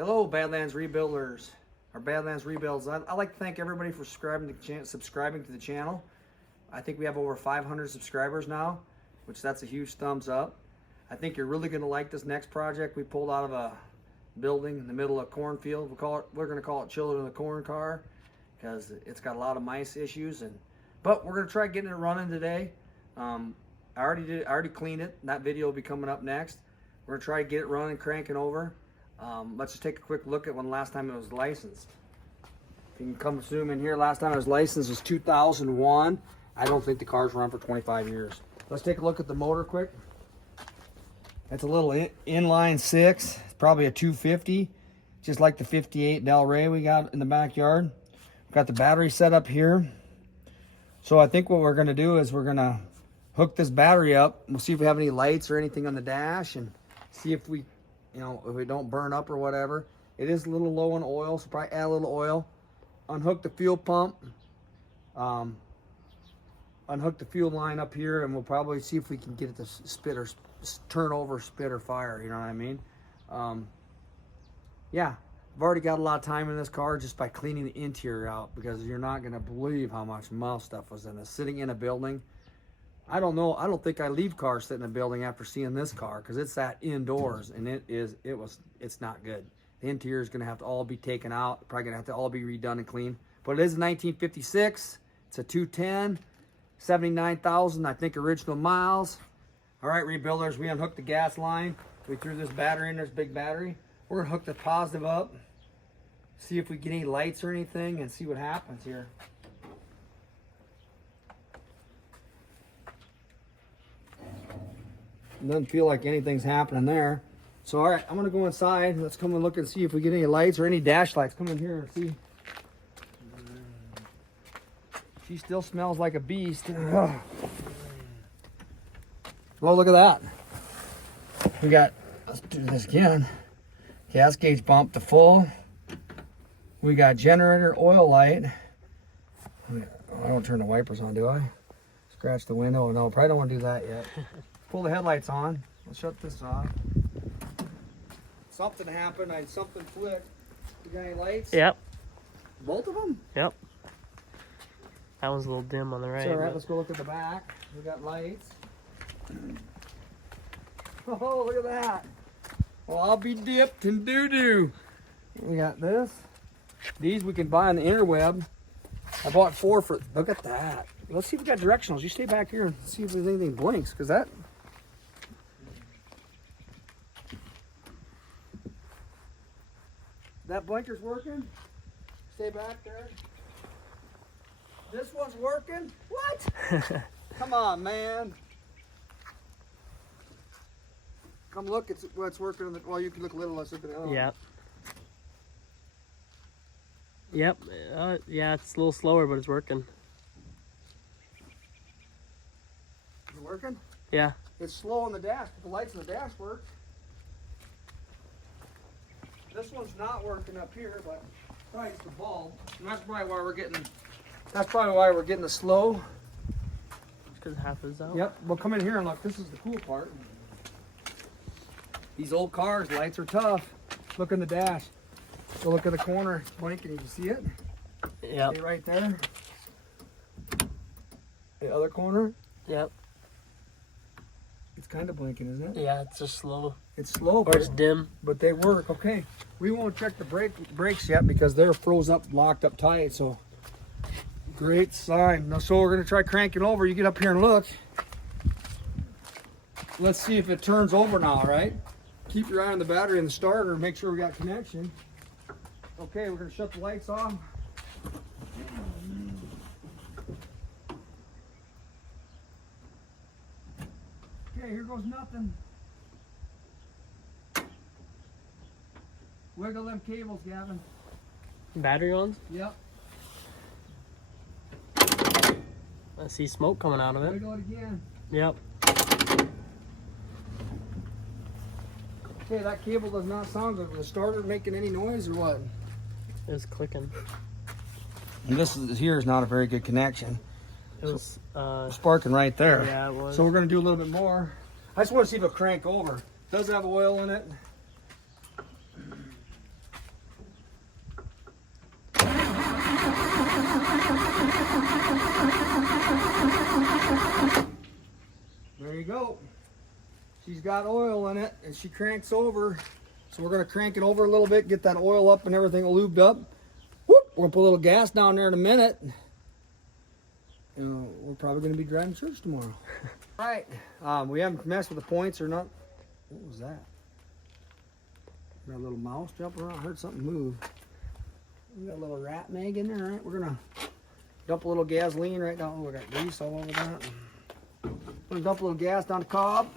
Hello, Badlands Rebuilders, or Badlands Rebuilds. I'd like to thank everybody for subscribing to the channel. I think we have over 500 subscribers now, which that's a huge thumbs up. I think you're really going to like this next project we pulled out of a building in the middle of a cornfield. We're going to call it Children of the Corn Car because it's got a lot of mice issues. But we're going to try getting it running today. I already cleaned it. That video will be coming up next. We're going to try to get it running, cranking over. Let's just take a quick look at when last time it was licensed. If you can come zoom in here, last time it was licensed was 2001. I don't think the car's run for 25 years. Let's take a look at the motor quick. It's a little inline six. It's probably a 250, just like the 58 Del Rey we got in the backyard. We've got the battery set up here. So I think what we're gonna do is we're gonna hook this battery up. We'll see if we have any lights or anything on the dash and see if we, if we don't burn up or whatever. It is a little low on oil, so probably add a little oil. Unhook the fuel pump. Unhook the fuel line up here, and we'll probably see if we can get it to spit or turn over, spit or fire. You know what I mean? Yeah, I've already got a lot of time in this car just by cleaning the interior out, because you're not gonna believe how much mouse stuff was in it. Sitting in a building, I don't know. I don't think I leave cars sitting in a building after seeing this car, because it's that indoors, and it's not good. The interior is gonna have to all be taken out. Probably gonna have to all be redone and cleaned. But it is 1956. It's a 210, 79,000, I think, original miles. All right, rebuilders, we unhooked the gas line. We threw this battery in, this big battery. We're gonna hook the positive up, see if we get any lights or anything, and see what happens here. It doesn't feel like anything's happening there. So, all right, I'm gonna go inside. Let's come and look and see if we get any lights or any dash lights. Come in here and see. She still smells like a beast. Well, look at that. We got, let's do this again. Gas gauge bump to full. We got generator oil light. I don't turn the wipers on, do I? Scratch the window. No, probably don't want to do that yet. Pull the headlights on. I'll shut this off. Something happened. Something flicked. You got any lights? Yep. Both of them? Yep. That one's a little dim on the right. It's all right. Let's go look at the back. We got lights. Oh, look at that. Well, I'll be dipped in doo-doo. We got this. These we can buy on the interweb. I bought 4 for, look at that. Let's see if we got directionals. You stay back here and see if there's anything blinks, because that blinker's working. Stay back there. This one's working. What? Come on, man. Come look. It's working. Well, you can look a little. Let's look at the other one. Yep. Yep. Yeah, it's a little slower, but it's working. Is it working? Yeah. It's slow on the dash, but the lights on the dash work. This one's not working up here, but probably it's the bulb. And that's probably why we're getting. That's probably why we're getting the slow. It's because half is out. Yep. Well, come in here and look. This is the cool part. These old cars, lights are tough. Look in the dash. Go look at the corner. It's blinking. You see it? Yep. See right there? The other corner? Yep. It's kind of blinking, isn't it? Yeah, it's just slow. It's slow, Or it's dim. but they work. Okay. We won't check the brakes yet because they're froze up, locked up tight. So, great sign. Now, so we're going to try cranking over. You get up here and look. Let's see if it turns over now, right? Keep your eye on the battery and the starter and make sure we got connection. Okay, we're gonna shut the lights off. Okay, here goes nothing. Wiggle them cables, Gavin. Battery ones? Yep. I see smoke coming out of it. Wiggle it again. Yep. Okay, that cable does not sound good. Was the starter making any noise or what? It's clicking. And this here is not a very good connection. It was sparking right there. Yeah, it was. So we're gonna do a little bit more. I just want to see if it'll crank over. Does it have oil in it? she's got oil in it and she cranks over. So we're gonna crank it over a little bit, get that oil up and everything lubed up. Whoop, we're gonna put a little gas down there in a minute. We're probably gonna be driving to church tomorrow. All right, we haven't messed with the points or not. What was that? Got a little mouse jumping around. I heard something move. We got a little rat mag in there. All right, we're gonna dump a little gasoline right down. Oh, we got grease all over that. We're gonna dump a little gas down the cob.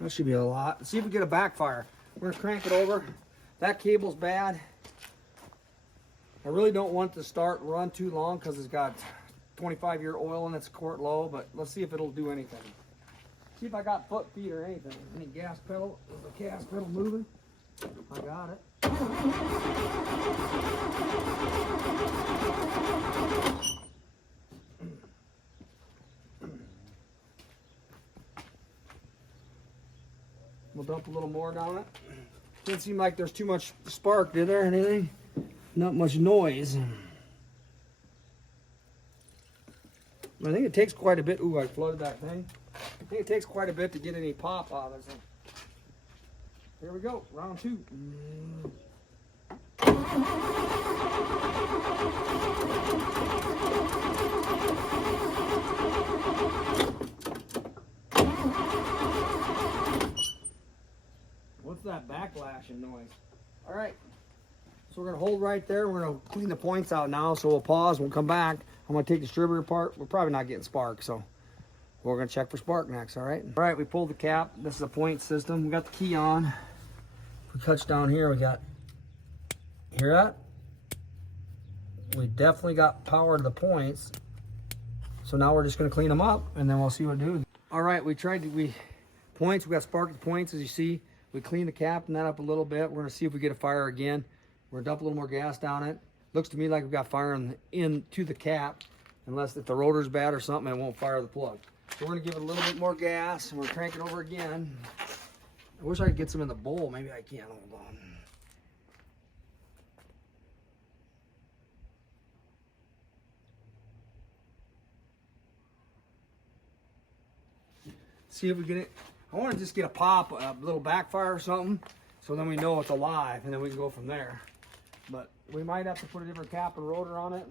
That should be a lot. Let's see if we get a backfire. We're gonna crank it over. That cable's bad. I really don't want to start run too long because it's got 25-year oil in its quart low, but let's see if it'll do anything. See if I got foot feet or anything. Any gas pedal? Is the gas pedal moving? I got it. We'll dump a little more down it. Didn't seem like there's too much spark, did there? Anything? Not much noise. I think it takes quite a bit. Ooh, I flooded that thing. I think it takes quite a bit to get any pop out of it. Here we go, round 2. What's that backlashing noise? All right, so we're gonna hold right there. We're gonna clean the points out now, so we'll pause, we'll come back. I'm gonna take the distributor apart. We're probably not getting spark, so we're gonna check for spark next, all right? All right, we pulled the cap. This is a point system. We got the key on. If we touch down here, we got, hear that? We definitely got power to the points. So now we're just gonna clean them up and then we'll see what to do. All right, we got spark at the points, as you see. We cleaned the cap and that up a little bit. We're gonna see if we get a fire again. We're gonna dump a little more gas down it. Looks to me like we've got fire into the cap, unless if the rotor's bad or something, it won't fire the plug. So we're gonna give it a little bit more gas and we're cranking over again. I wish I could get some in the bowl. Maybe I can't. Hold on. See if we get it. I want to just get a pop, a little backfire or something, so then we know it's alive, and then we can go from there. But we might have to put a different cap and rotor on it.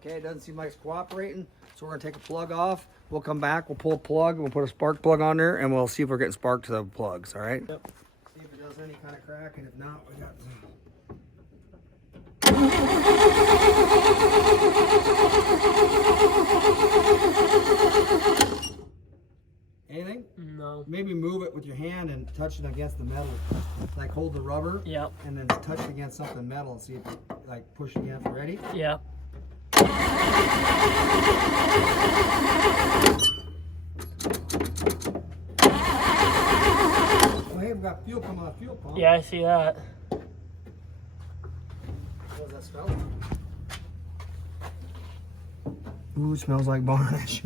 Okay, it doesn't seem like it's cooperating, so we're gonna take a plug off. We'll come back, we'll pull a plug, we'll put a spark plug on there, and we'll see if we're getting spark to the plugs, all right? Yep. See if it does any kind of crack, and if not, we got some. Anything? No. Maybe move it with your hand and touch it against the metal. Like hold the rubber. Yep. And then touch it against something metal and see if it like push again. Ready? Yep. Oh, hey, we got fuel coming on the fuel pump. Yeah, I see that. What does that smell like? Ooh, it smells like varnish.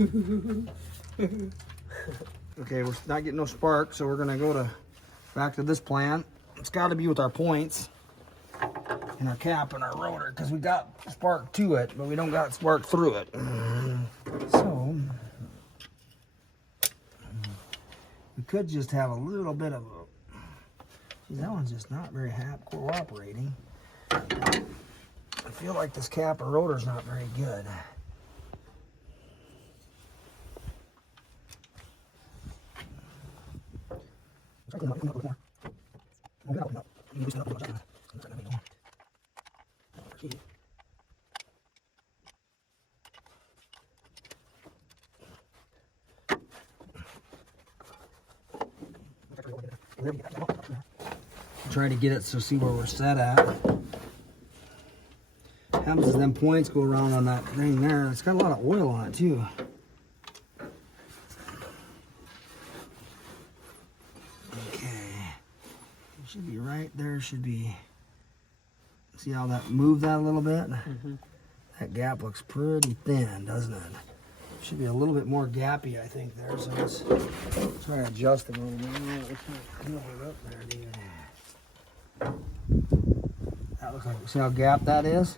Okay, we're not getting no spark, so we're gonna go back to this plant. It's got to be with our points and our cap and our rotor, because we got spark to it, but we don't got spark through it. So we could just have a little bit of a. See, that one's just not very cooperating. I feel like this cap or rotor's not very good. Try to get it so see where we're set at. Happens is them points go around on that thing there. It's got a lot of oil on it too. Okay, it should be right there. Should be. See how that moved that a little bit? Mm-hmm. That gap looks pretty thin, doesn't it? Should be a little bit more gappy, I think, there. So let's try to adjust it a little bit. That looks like, see how gap that is?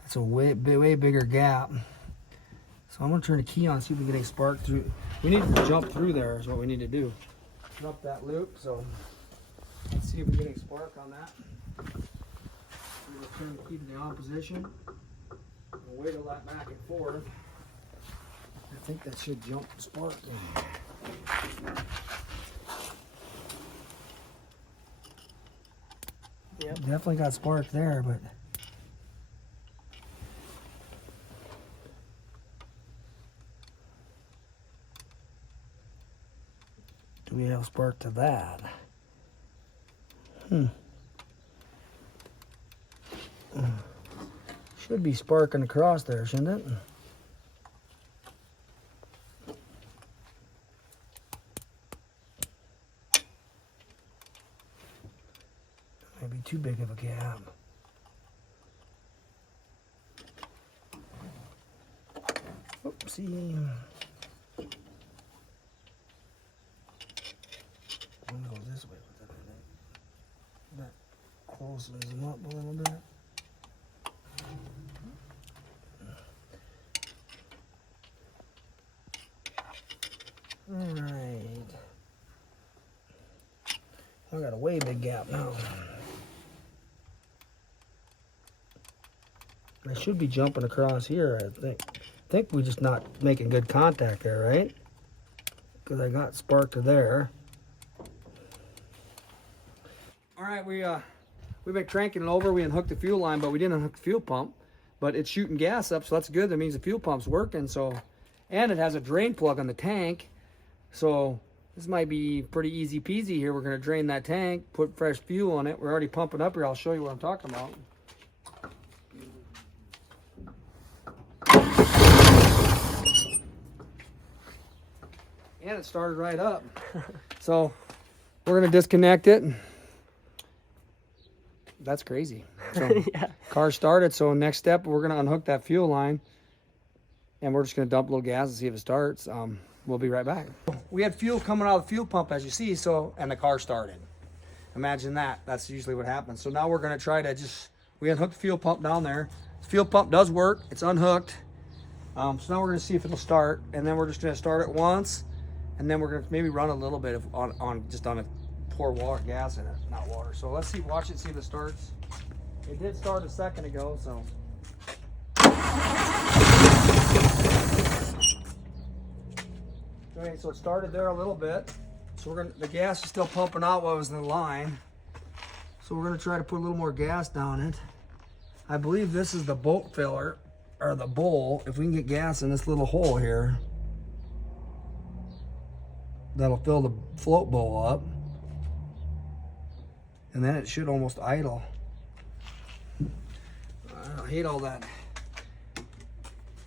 That's a way bigger gap. So I'm gonna turn the key on, see if we can get a spark through. We need to jump through there is what we need to do. Jump that loop, so let's see if we get a spark on that. We'll turn the key to the on position. We'll wiggle that back and forth. I think that should jump the spark. Yep. Definitely got spark there, but do we have spark to that? Should be sparking across there, shouldn't it? Maybe too big of a gap. Oopsie. I'm gonna go this way with it. That closes them up a little bit. All right. I got a way big gap now. I should be jumping across here, I think. I think we're just not making good contact there, right? Because I got spark to there. All right, we've been cranking it over. We unhooked the fuel line, but we didn't unhook the fuel pump. But it's shooting gas up, so that's good. That means the fuel pump's working. So, and it has a drain plug on the tank. So this might be pretty easy peasy here. We're gonna drain that tank, put fresh fuel on it. We're already pumping up here. I'll show you what I'm talking about. And it started right up. So we're gonna disconnect it. That's crazy. So Yeah. car started. So next step, we're gonna unhook that fuel line, and we're just gonna dump a little gas and see if it starts. We'll be right back. We had fuel coming out of the fuel pump, as you see. So, and the car started. Imagine that. That's usually what happens. So now we're gonna try to we unhooked the fuel pump down there. The fuel pump does work. It's unhooked. So now we're gonna see if it'll start, and then we're just gonna start it once, and then we're gonna maybe run a little bit on it, pour water, gas in it, not water. So let's see, watch it, see if it starts. It did start a second ago, so. Okay, so it started there a little bit. So the gas is still pumping out while it was in the line. So we're gonna try to put a little more gas down it. I believe this is the bolt filler, or the bowl. If we can get gas in this little hole here, that'll fill the float bowl up. And then it should almost idle. I hate all that.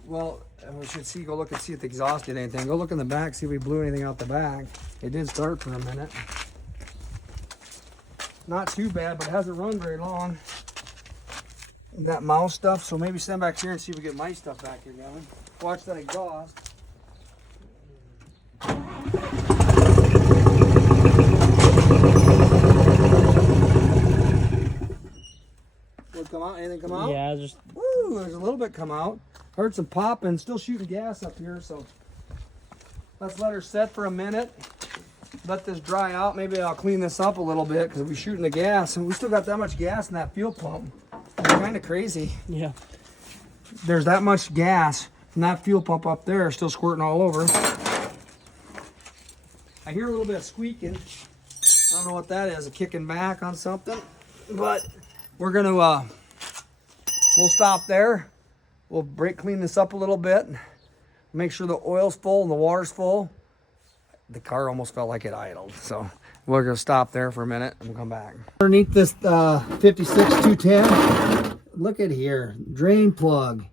Well, we should go look and see if the exhaust did anything. Go look in the back, see if we blew anything out the back. It did start for a minute. Not too bad, but it hasn't run very long. That mouse stuff, so maybe stand back here and see if we get my stuff back here going. Watch that exhaust. Would come out? Anything come out? Yeah, just. Woo, there's a little bit come out. Heard some popping, still shooting gas up here, so let's let her set for a minute. Let this dry out. Maybe I'll clean this up a little bit because we're shooting the gas, and we still got that much gas in that fuel pump. It's kind of crazy. Yeah. There's that much gas from that fuel pump up there still squirting all over. I hear a little bit of squeaking. I don't know what that is, a kicking back on something, but we're gonna, we'll stop there. We'll clean this up a little bit. Make sure the oil's full and the water's full. The car almost felt like it idled, so we're gonna stop there for a minute and we'll come back. Underneath this 56-210, look at here, drain plug.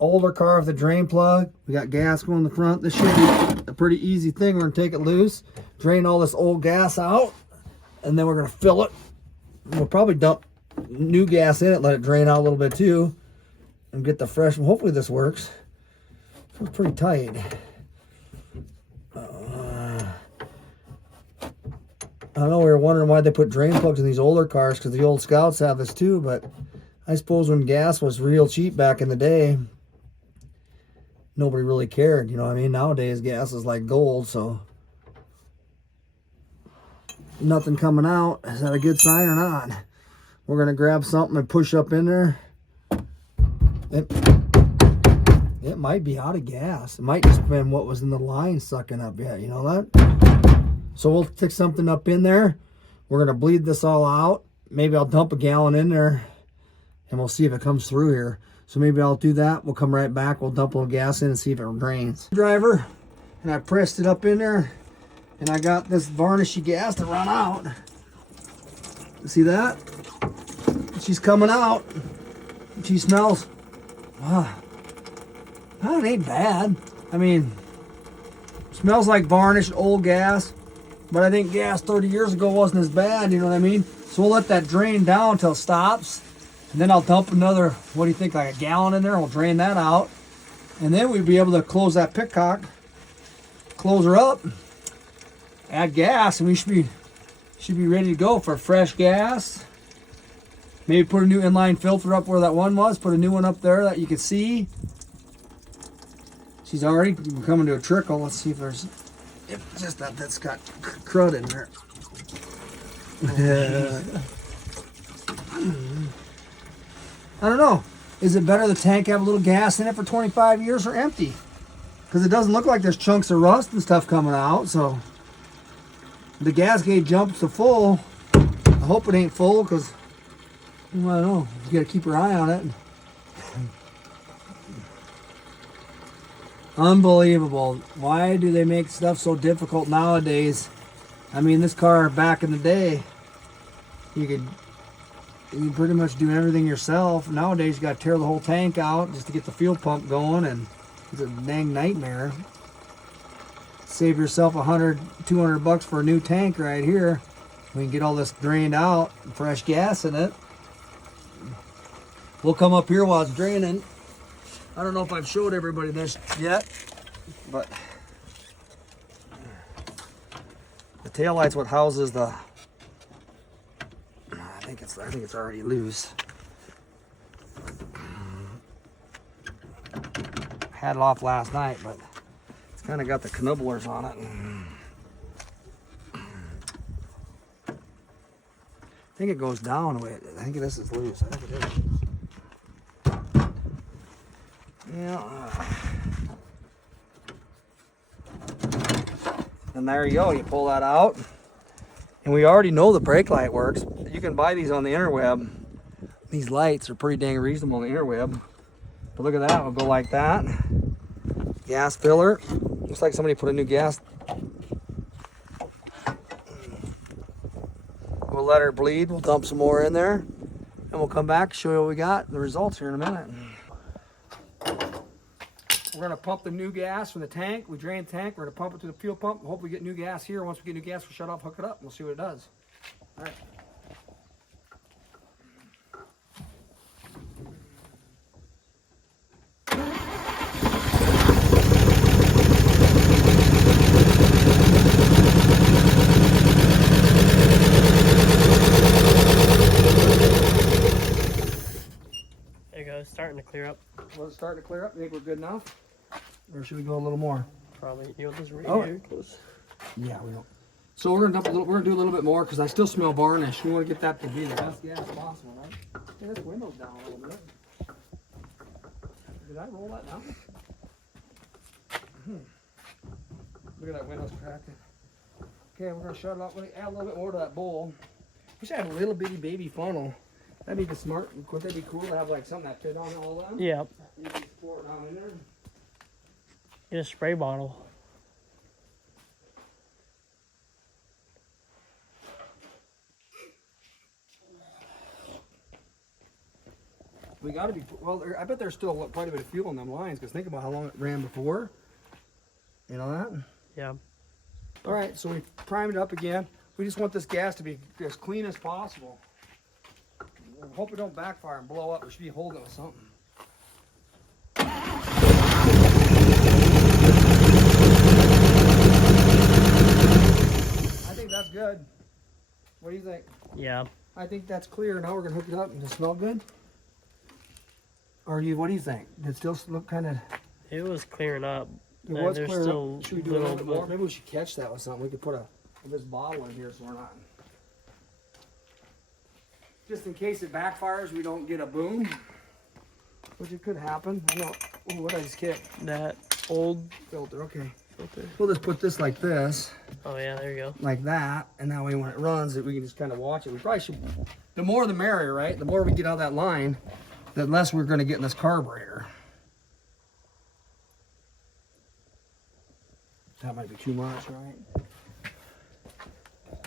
Older car with the drain plug. We got gas going in the front. This should be a pretty easy thing. We're gonna take it loose, drain all this old gas out, and then we're gonna fill it. We'll probably dump new gas in it, let it drain out a little bit too, and get the fresh one. Hopefully this works. It's pretty tight. I know we were wondering why they put drain plugs in these older cars, because the old Scouts have this too, but I suppose when gas was real cheap back in the day, nobody really cared, you know what I mean? Nowadays gas is like gold, so nothing coming out. Is that a good sign or not? We're gonna grab something and push up in there. It might be out of gas. It might just been what was in the line sucking up yet, you know that? So we'll stick something up in there. We're gonna bleed this all out. Maybe I'll dump a gallon in there and we'll see if it comes through here. So maybe I'll do that. We'll come right back. We'll dump a little gas in and see if it drains. Driver, and I pressed it up in there, and I got this varnishy gas to run out. See that? She's coming out. She smells. Wow. That ain't bad. I mean, smells like varnished old gas, but I think gas 30 years ago wasn't as bad, you know what I mean? So we'll let that drain down until it stops. And then I'll dump another, what do you think, like a gallon in there, and we'll drain that out. And then we'll be able to close that pitcock, close her up, add gas, and we should be ready to go for fresh gas. Maybe put a new inline filter up where that one was, put a new one up there that you can see. She's already coming to a trickle. Let's see if there's, if just that's got crud in there. I don't know. Is it better the tank have a little gas in it for 25 years or empty? Because it doesn't look like there's chunks of rust and stuff coming out. So the gas gauge jumps to full. I hope it ain't full, because I don't know. You got to keep your eye on it. Unbelievable. Why do they make stuff so difficult nowadays? I mean, this car back in the day, you could pretty much do everything yourself. Nowadays you got to tear the whole tank out just to get the fuel pump going, and it's a dang nightmare. Save yourself $100-200 for a new tank right here. We can get all this drained out and fresh gas in it. We'll come up here while it's draining. I don't know if I've showed everybody this yet, but the taillight's what houses the, I think it's already loose. I had it off last night, but it's kind of got the knubblers on it. I think it goes down a way. I think this is loose. I think it is. Yeah. And there you go. You pull that out. And we already know the brake light works. You can buy these on the interweb. These lights are pretty dang reasonable on the interweb. But look at that. We'll go like that. Gas filler. Looks like somebody put a new gas. We'll let her bleed. We'll dump some more in there. And we'll come back, show you what we got, the results here in a minute. We're gonna pump the new gas from the tank. We drain the tank, we're gonna pump it to the fuel pump. Hope we get new gas here. Once we get new gas, we'll shut off, hook it up, and we'll see what it does. All right. There you go, it's starting to clear up. Well, it's starting to clear up. You think we're good enough? Or should we go a little more? Probably. You want this radiator close? Yeah, we don't. So we're gonna dump a little. We're gonna do a little bit more because I still smell varnish. We want to get that to be the best gas possible, right? Hey, this window's down a little bit. Did I roll that down? Look at that window's cracking. Okay, we're gonna shut it off. We're gonna add a little bit more to that bowl. Wish I had a little bitty baby funnel. That'd be the smart. Wouldn't that be cool to have like something that fit on all of them? Yep. You can pour it down in there. Get a spray bottle. We got to be, well, I bet there's still quite a bit of fuel on them lines, because think about how long it ran before. You know that? Yeah. All right, so we primed it up again. We just want this gas to be as clean as possible. We hope it don't backfire and blow up. We should be holding it with something. good. What do you think? Yeah. I think that's clear. Now we're gonna hook it up. Does it smell good? Or what do you think? Did it still look kind of? It was clearing up. It was There's clear. still Should we do a little bit more? Maybe we should catch that with something. We could put this bottle in here so we're not. Just in case it backfires, we don't get a boom, which it could happen. You know, ooh, what did I just kick? that old Filter. Okay. filter. We'll just put this like this, Oh yeah, there you go. like that, and that way when it runs, we can just kind of watch it. We probably should. The more the merrier, right? The more we get out of that line, the less we're going to get in this carburetor. That might be too much, right?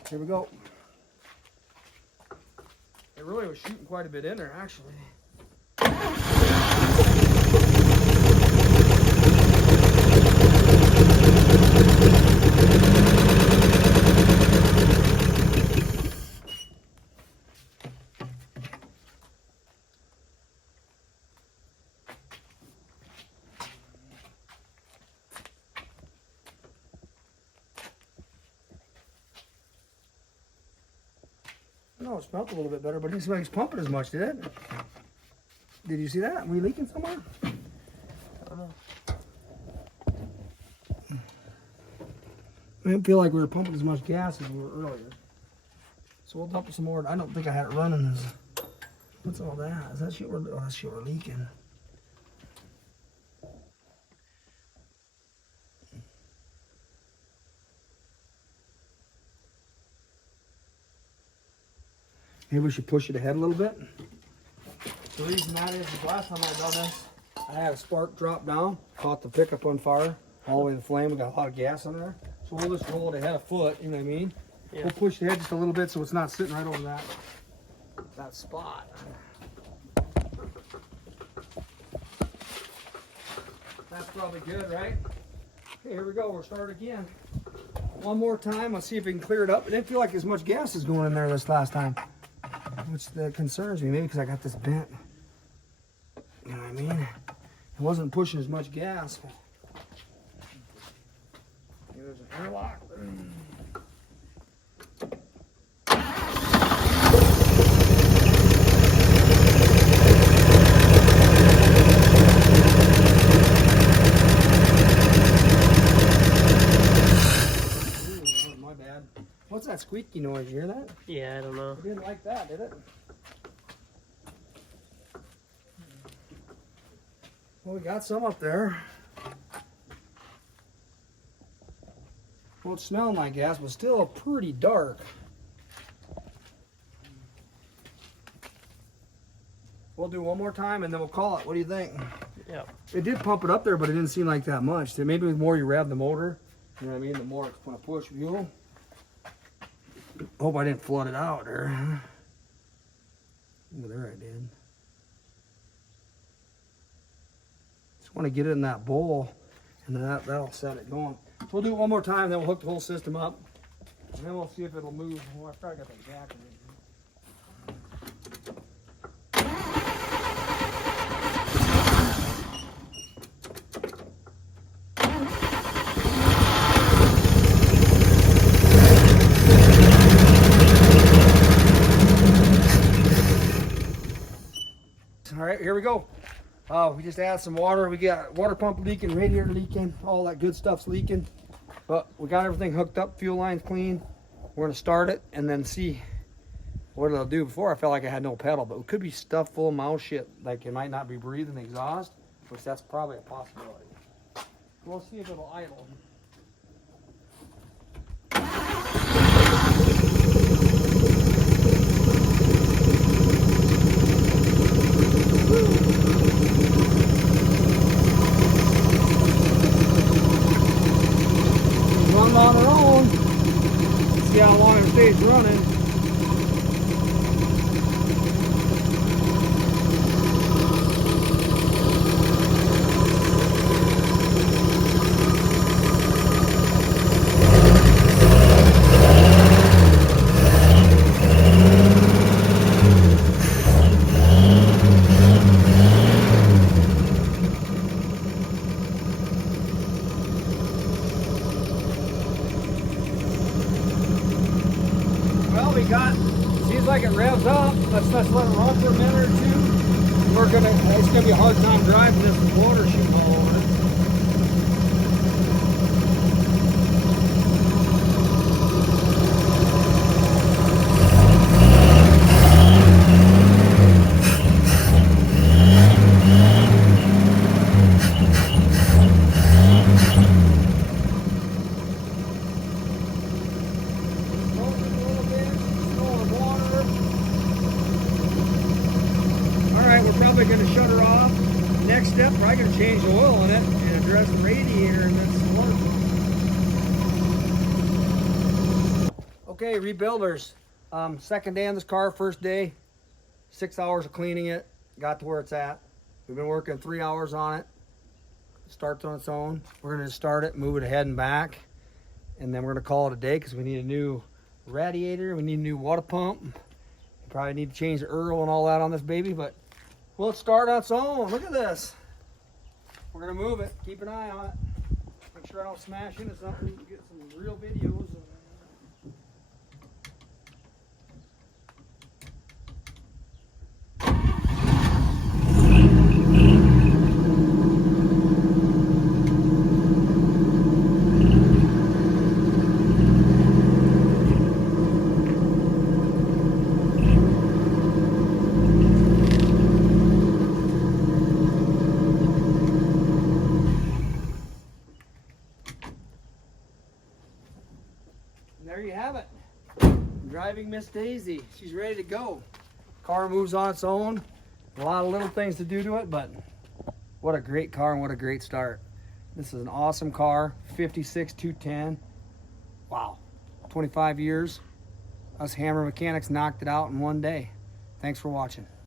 Here we go. It really was shooting quite a bit in there, actually. No, it smelled a little bit better, but it didn't smell like it's pumping as much, did it? Did you see that? Were we leaking somewhere? I don't know. I didn't feel like we were pumping as much gas as we were earlier. So we'll dump some more. I don't think I had it running as. What's all that? Is that shit we're, oh, that shit we're leaking. Maybe we should push it ahead a little bit. The reason that is the last time I done this, I had a spark drop down, caught the pickup on fire, all the way to the flame. We got a lot of gas in there. So we'll just roll it ahead a foot, you know what I mean? Yeah. We'll push the head just a little bit so it's not sitting right over that spot. That's probably good, right? Okay, here we go. We'll start again. One more time. Let's see if we can clear it up. It didn't feel like as much gas is going in there this last time, which concerns me. Maybe because I got this bent. You know what I mean? It wasn't pushing as much gas. There's an airlock. What's that squeaky noise? You hear that? Yeah, I don't know. You didn't like that, did it? Well, we got some up there. Well, it smelled like gas, but still pretty dark. We'll do one more time and then we'll call it. What do you think? Yeah. It did pump it up there, but it didn't seem like that much. Maybe the more you rev the motor, you know what I mean, the more it's going to push fuel. Hope I didn't flood it out there. Oh, there I did. Just want to get it in that bowl, and then that'll set it going. So we'll do it one more time, then we'll hook the whole system up, and then we'll see if it'll move. Oh, I probably got the jack in it. All right, here we go. We just added some water. We got water pump leaking, radiator leaking, all that good stuff's leaking. But we got everything hooked up, fuel line's clean. We're gonna start it and then see what it'll do. Before I felt like I had no pedal, but it could be stuffed full of mouse shit. Like it might not be breathing exhaust, which that's probably a possibility. We'll see if it'll idle. Run on her own. See how long it stays running. Well, we got, seems like it revs up. Let's let it run for a minute or two. It's gonna be a hard time driving this with water shooting all over it. Alright, we're probably going to shut her off. Next step, probably going to change the oil in it and address the radiator and then some water. Okay, rebuilders. Second day on this car, first day. 6 hours of cleaning it. Got to where it's at. We've been working 3 hours on it. Starts on its own. We're going to start it, move it ahead and back. And then we're going to call it a day because we need a new radiator. We need a new water pump. We probably need to change the Earl and all that on this baby, but will it start on its own? Look at this. We're gonna move it. Keep an eye on it. Make sure I don't smash into something. Get some real videos. And there you have it. Driving Miss Daisy. She's ready to go. Car moves on its own. A lot of little things to do to it, but what a great car and what a great start. This is an awesome car. 56 210. Wow. 25 years. Us Hammer mechanics knocked it out in one day. Thanks for watching.